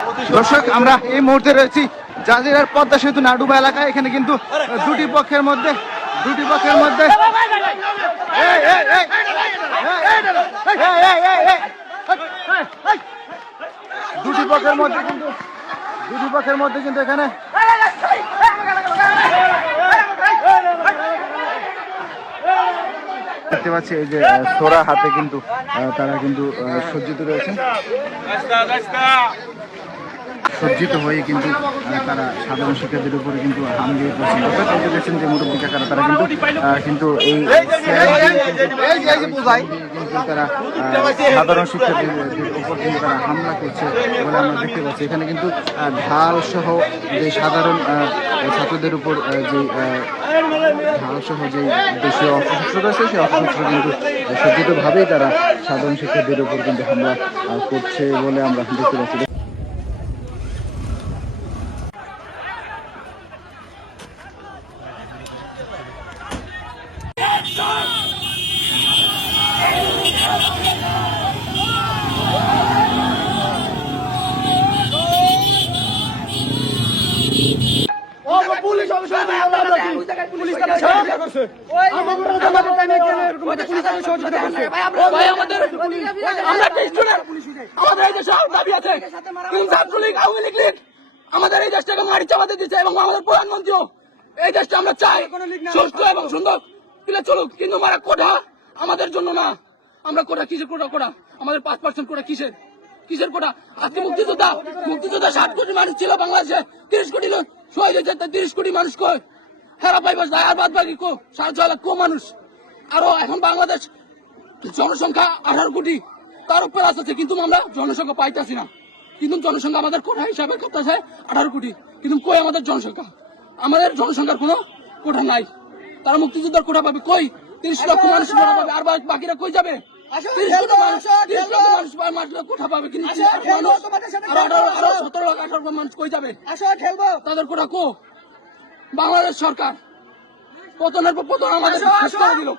দর্শক, আমরা এই মুহূর্তে রয়েছি জাজিরার পদ্মা সেতু নাডুবা এলাকায়। এখানে কিন্তু দুটি পক্ষের মধ্যে দুটি পক্ষের মধ্যে কিন্তু এখানে দেখতে পাচ্ছি এই যে সোরা হাতে কিন্তু তারা কিন্তু সজ্জিত রয়েছে। সজ্জিত হয়ে কিন্তু তারা সাধারণ শিক্ষার্থীদের উপরে কিন্তু হামলিয়ে পড়ছেন। দেখছেন যে মুরব্বী কাকারা তারা কিন্তু এই তারা সাধারণ শিক্ষার্থীদের উপর কিন্তু তারা হামলা করছে বলে আমরা দেখতে পাচ্ছি। এখানে কিন্তু ঢাল সহ যে সাধারণ ছাত্রদের উপর যে ঢাল সহ যে দেশীয় অস্ত্র রয়েছে সেই অস্ত্র কিন্তু সজ্জিতভাবেই তারা সাধারণ শিক্ষার্থীদের উপর কিন্তু হামলা করছে বলে আমরা দেখতে পাচ্ছি। আমাদের এই দেশটাকে মারি চাপাতে দিচ্ছে এবং আমাদের প্রধানমন্ত্রীও এই দেশটা আমরা চাই সুস্থ এবং সুন্দর তুলে চলুক, কিন্তু মারা কোটা আমাদের জন্য না। আমরা কোটা কিসের কোটা আমাদের 5% কোটা কিসের কোটা? আজকে মুক্তিযোদ্ধা 7 কোটি মানুষ ছিল বাংলাদেশে, 30 কোটি লোক শহীদ হয়েছে, 30 কোটি মানুষ কই হেরা পাইবাস আর বাদ বাকি 6.5 লাখ মানুষ। আরো এখন বাংলাদেশ জনসংখ্যা 18 কোটি, তার উপর আসছে, কিন্তু আমরা জনসংখ্যা পাইতেছি না। কিন্তু জনসংখ্যা আমাদের কোটা হিসাবে করতেছে 18 কোটি, কিন্তু কই আমাদের জনসংখ্যা? আমাদের জনসংখ্যার কোনো কোটা নাই। তারা মুক্তিযোদ্ধার কোটা পাবে কই? 30 লক্ষ মানুষ কোটা পাবে, আর বাকিরা কই যাবে? 30 লক্ষ মানুষ কোটা পাবে, কিন্তু 17 লাখ 18 মানুষ কই যাবে? তাদের কোটা কো? বাংলাদেশ সরকার পতনের পর পতন আমাদের শেষ করে দিল।